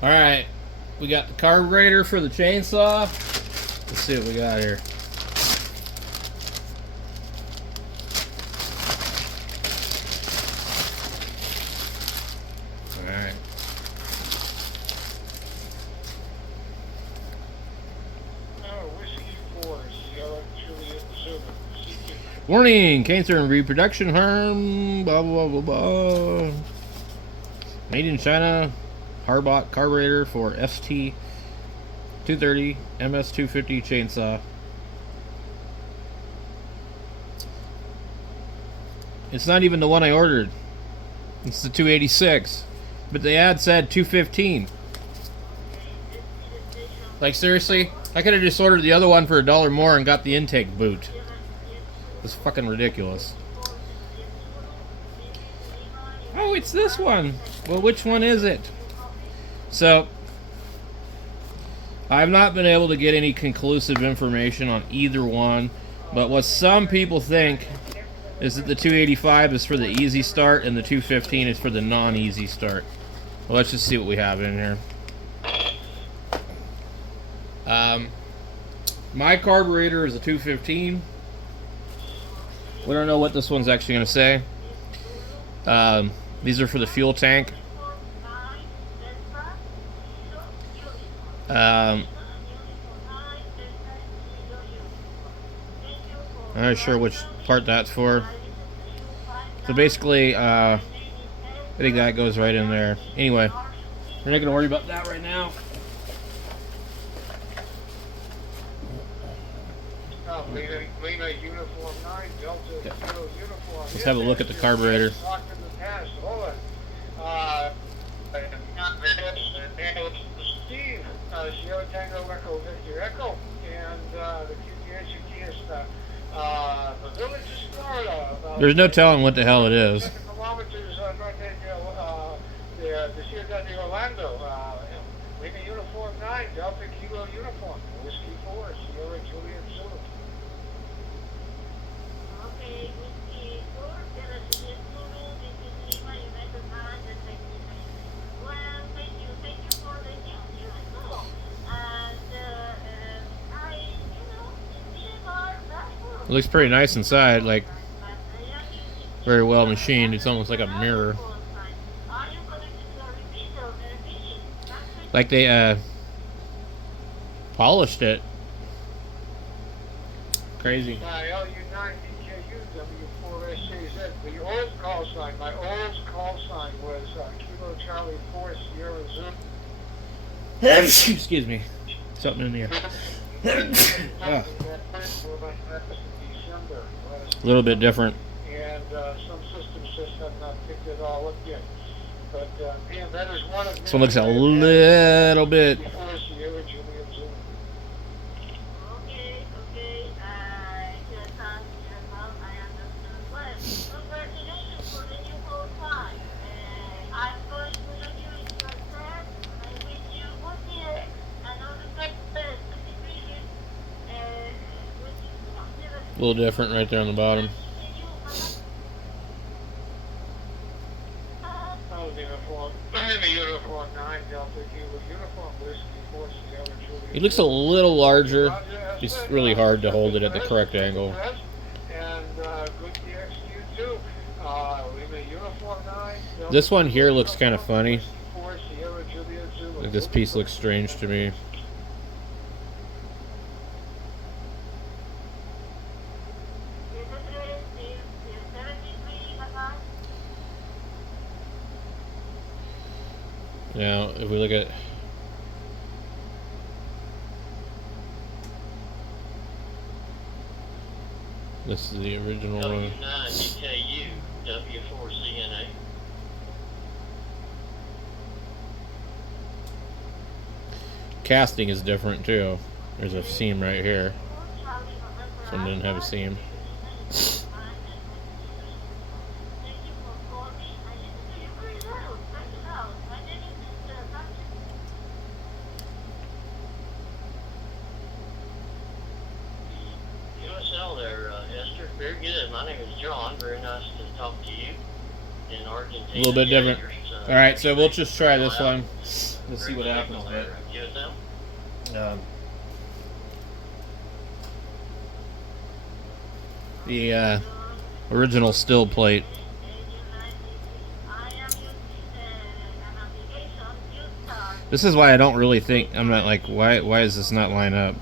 Alright, we got the carburetor for the chainsaw. Let's see what we got here. Alright. Warning, cancer and reproduction harm, blah blah blah blah. Made in China, Harbot carburetor for ST230 ms250 chainsaw. It's not even the one I ordered. It's the 286, but the ad said 215. Like seriously, I could have just ordered the other one for $1 more and got the intake boot. It's fucking ridiculous. Oh, it's this one. Well, which one is it? So, I've not been able to get any conclusive information on either one, but what some people think is that the 285 is for the easy start and the 215 is for the non-easy start. Well, let's just see what we have in here. My carburetor is a 215. We don't know what this one's actually going to say. These are for the fuel tank. I'm not sure which part that's for. So basically, I think that goes right in there. Anyway, we're not going to worry about that right now. Let's have a look at the carburetor. There's no telling what the hell it is. It looks pretty nice inside, like very well machined. It's almost like a mirror. Like they polished it. Crazy. My old call sign was Kilo Charlie 4 Sierra Zulu. Excuse me. Something in here. Oh. A little bit different. And some systems just have not picked it all up yet. But man, that is one of this one looks a little bit. A little different right there on the bottom. It looks a little larger. It's really hard to hold it at the correct angle. This one here looks kind of funny. Like this piece looks strange to me. Now, if we look at this is the original one. W4CNA. Casting is different too. There's a seam right here. This one didn't have a seam. Very good. My name is John. Very nice to talk to you in Argentina. A little bit different. All right, so we'll just try this one. Let's see what happens, Give them. but the original still plate. This is why I don't really think, I'm not like, why does this not line up?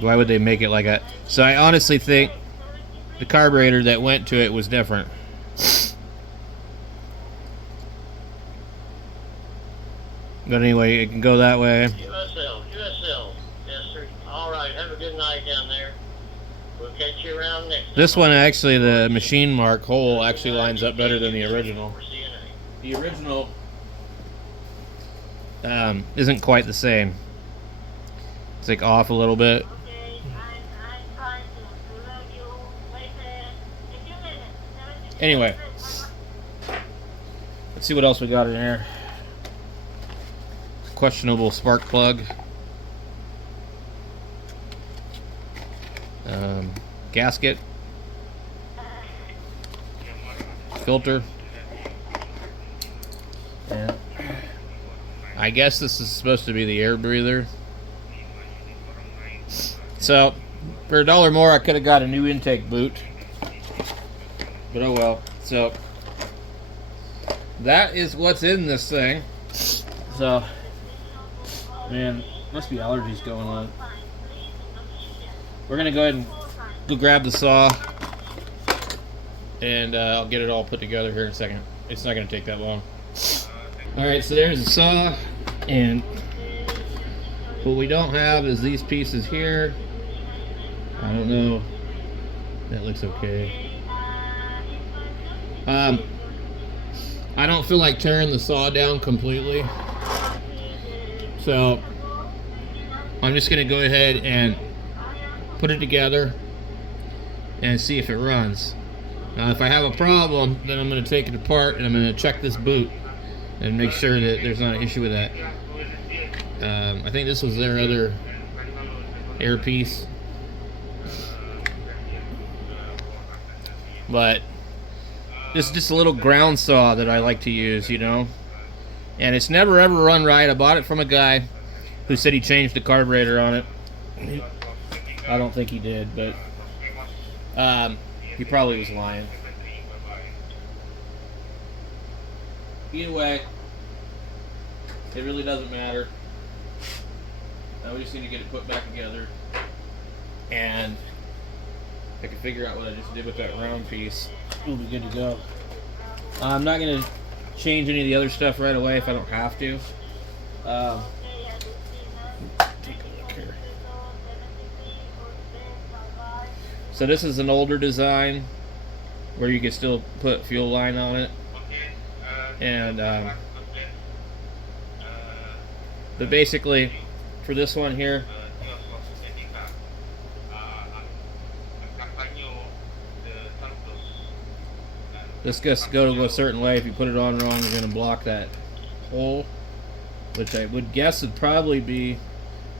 Why would they make it like a... So I honestly think the carburetor that went to it was different. But anyway, it can go that way. USL. Yes, sir. All right. Have a good night down there. We'll catch you around next time. This one actually, the machine mark hole actually lines up better than the original. The original isn't quite the same. It's like off a little bit. Anyway, let's see what else we got in here. Questionable spark plug. Gasket. Filter. And I guess this is supposed to be the air breather. So, for $1 more, I could have got a new intake boot. But oh well. So, that is what's in this thing. So, man, must be allergies going on. We're going to go ahead and go grab the saw. And I'll get it all put together here in a second. It's not going to take that long. Alright, so there's the saw. And what we don't have is these pieces here. I don't know. That looks okay. I don't feel like tearing the saw down completely. So I'm just going to go ahead and put it together and see if it runs. Now if I have a problem, then I'm going to take it apart and I'm going to check this boot and make sure that there's not an issue with that. I think this was their other air piece. But this is just a little ground saw that I like to use, you know. And it's never ever run right. I bought it from a guy who said he changed the carburetor on it. I don't think he did, but he probably was lying. Either way, it really doesn't matter. Now we just need to get it put back together. And I can figure out what I just did with that round piece. We'll be good to go. I'm not going to change any of the other stuff right away if I don't have to. Take a look here. So this is an older design where you can still put fuel line on it. And but basically for this one here, this gets to go a certain way. If you put it on wrong, you're going to block that hole, which I would guess would probably be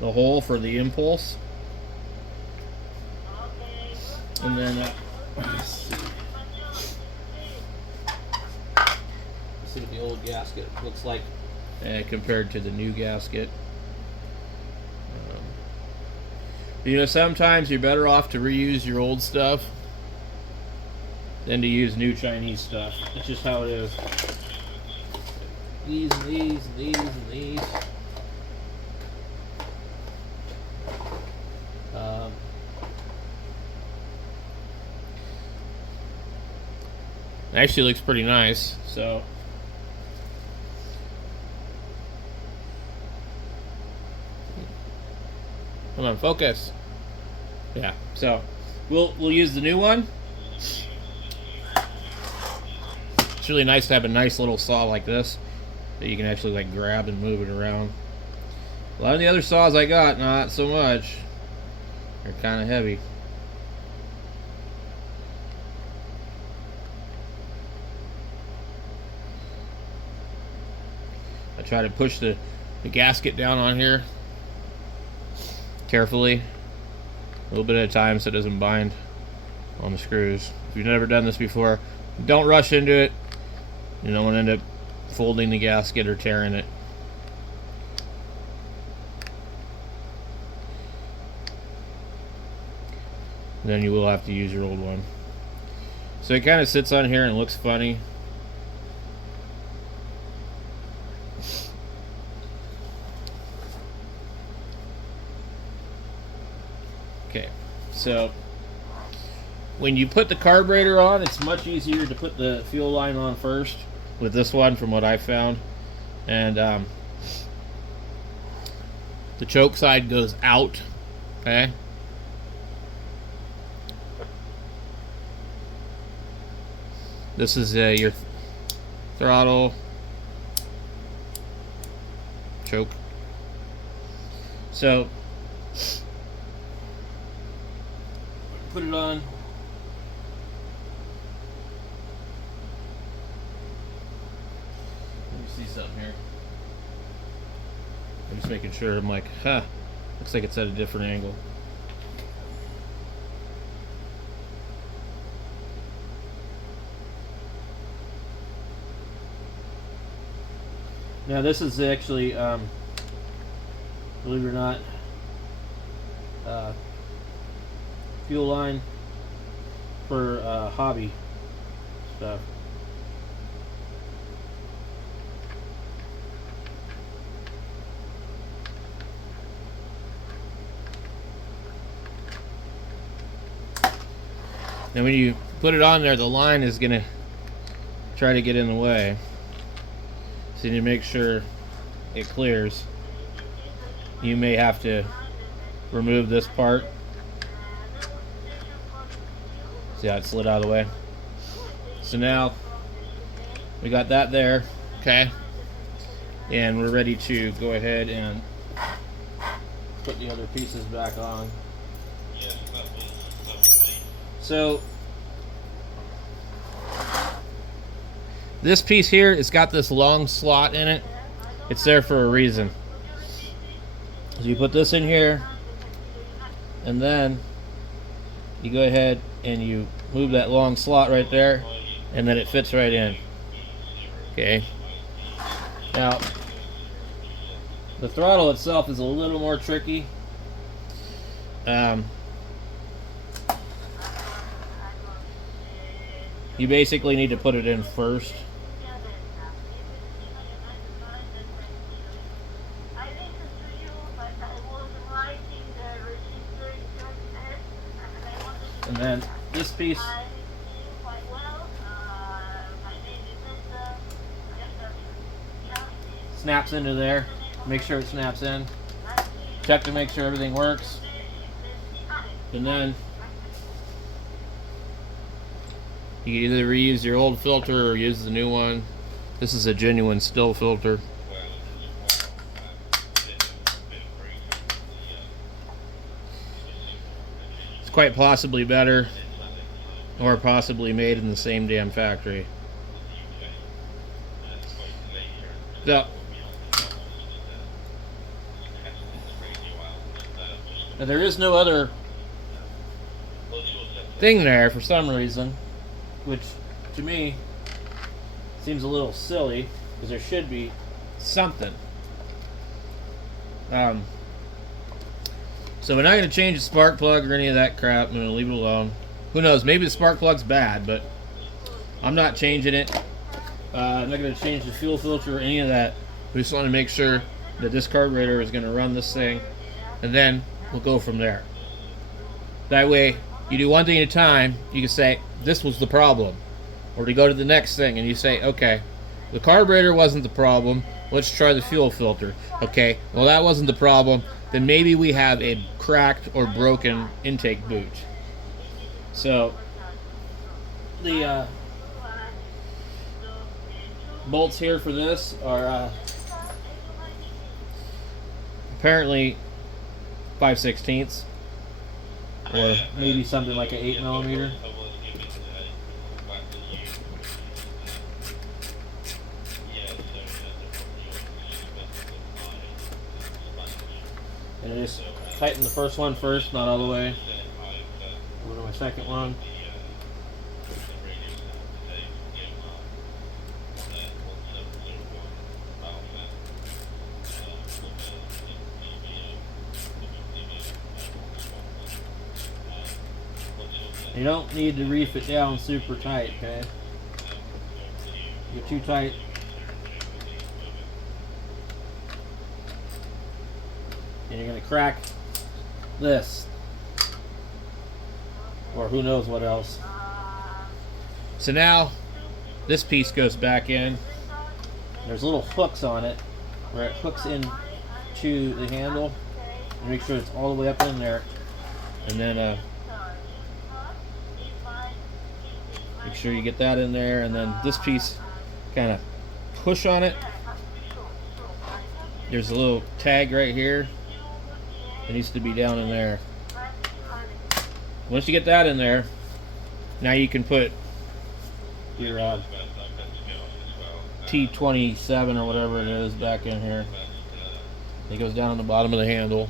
the hole for the impulse. And then let's see what the old gasket looks like compared to the new gasket. You know, sometimes you're better off to reuse your old stuff than to use new Chinese stuff. That's just how it is. These and these and these and these. Actually looks pretty nice, so come on, focus. Yeah, so we'll use the new one. It's really nice to have a nice little saw like this that you can actually like grab and move it around. A lot of the other saws I got, not so much. They're kind of heavy. I try to push the gasket down on here carefully, a little bit at a time so it doesn't bind on the screws. If you've never done this before, Don't rush into it. You don't want to end up folding the gasket or tearing it. Then you will have to use your old one. So it kind of sits on here and looks funny. Okay, so when you put the carburetor on, it's much easier to put the fuel line on first with this one, from what I found. And the choke side goes out, okay? This is your throttle, choke. So put it on. Let me see something here. I'm just making sure. I'm like, huh, looks like it's at a different angle. Now this is actually, believe it or not, fuel line for hobby stuff. Now when you put it on there, the line is going to try to get in the way. So you need to make sure it clears. You may have to remove this part. See how it slid out of the way? So now we got that there, okay? And we're ready to go ahead and put the other pieces back on. So this piece here, it's got this long slot in it. It's there for a reason. So you put this in here, and then you go ahead and you move that long slot right there, and then it fits right in. Okay. Now, the throttle itself is a little more tricky. You basically need to put it in first. And then this piece snaps into there. Make sure it snaps in. Check to make sure everything works. And then you can either reuse your old filter or use the new one. This is a genuine stihl filter. It's quite possibly better, or possibly made in the same damn factory. So, now there is no other thing there for some reason, which to me seems a little silly, because there should be something. So we're not going to change the spark plug or any of that crap. I'm going to leave it alone. Who knows, maybe the spark plug's bad, but I'm not changing it. I'm not going to change the fuel filter or any of that. We just want to make sure that this carburetor is going to run this thing, and then we'll go from there. That way, you do one thing at a time. You can say, this was the problem. Or to go to the next thing and you say, okay, the carburetor wasn't the problem. Let's try the fuel filter. Okay, well that wasn't the problem. Then maybe we have a cracked or broken intake boot. So, the bolts here for this are apparently 5/16, or maybe something like an 8mm. And I just tighten the first one first, not all the way. Go to my second one. You don't need to reef it down super tight, okay? If you're too tight, and you're gonna crack this, or who knows what else. So now this piece goes back in. There's little hooks on it where it hooks into the handle. Make sure it's all the way up in there, and then make sure you get that in there, and then this piece kind of push on it. There's a little tag right here. It needs to be down in there. Once you get that in there, now you can put your T27 or whatever it is back in here. It goes down on the bottom of the handle.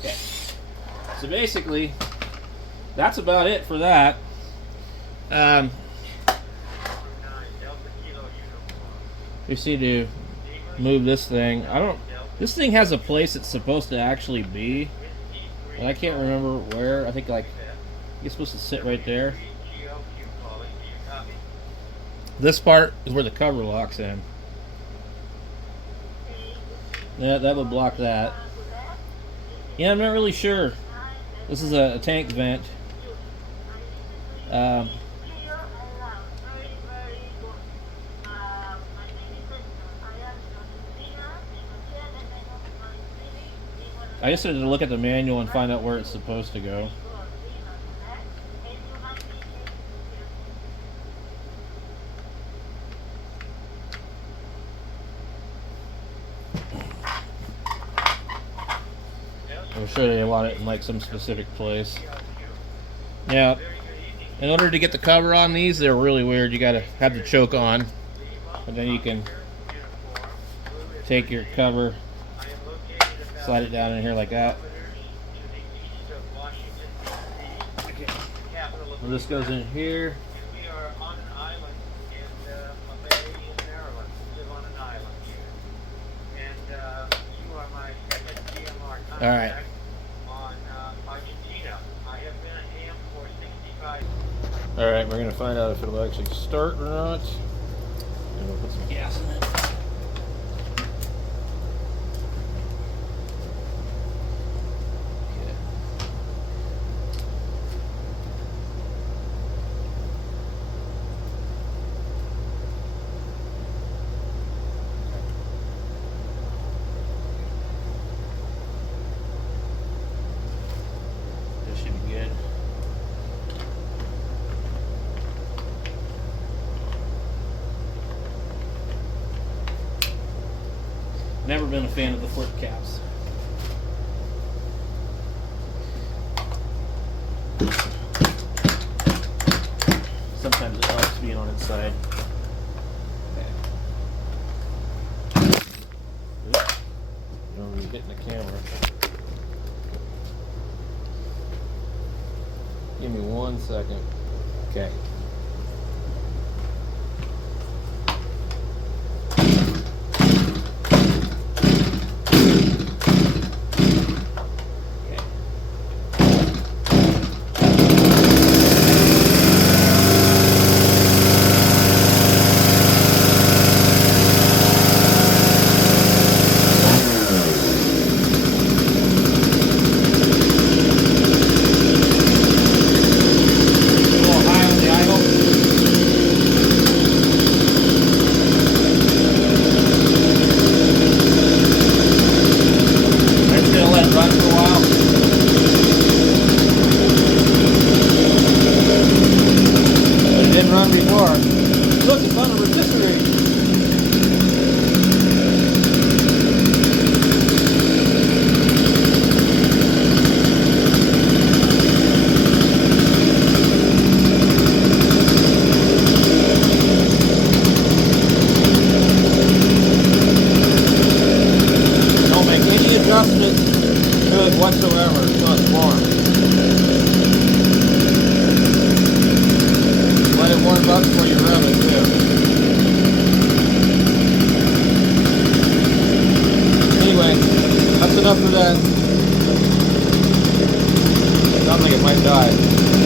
Okay. So basically, that's about it for that. We just need to move this thing. This thing has a place it's supposed to actually be, but I can't remember where. I think like it's supposed to sit right there. This part is where the cover locks in. That would block that. Yeah, I'm not really sure. This is a tank vent. I just had to look at the manual and find out where it's supposed to go. I'm sure they want it in like some specific place. Now, in order to get the cover on these, they're really weird. You gotta have the choke on, and then you can take your cover, slide it down in here like that. Well, this goes in here. We are on an island in a bay in Maryland. We live on an island here. And you are my second DMR contact. All right. On Argentina. I have been a ham for 65. All right, we're gonna find out if it'll actually start or not. And we'll put some gas in it. Never been a fan of the flip caps. Sometimes it helps being on its side. Oops. Don't really hitting the camera. Give me 1 second. Okay. good whatsoever. It's not warm. Let it warm up before you rub it too. Anyway, that's enough of that. Sounds like it might die.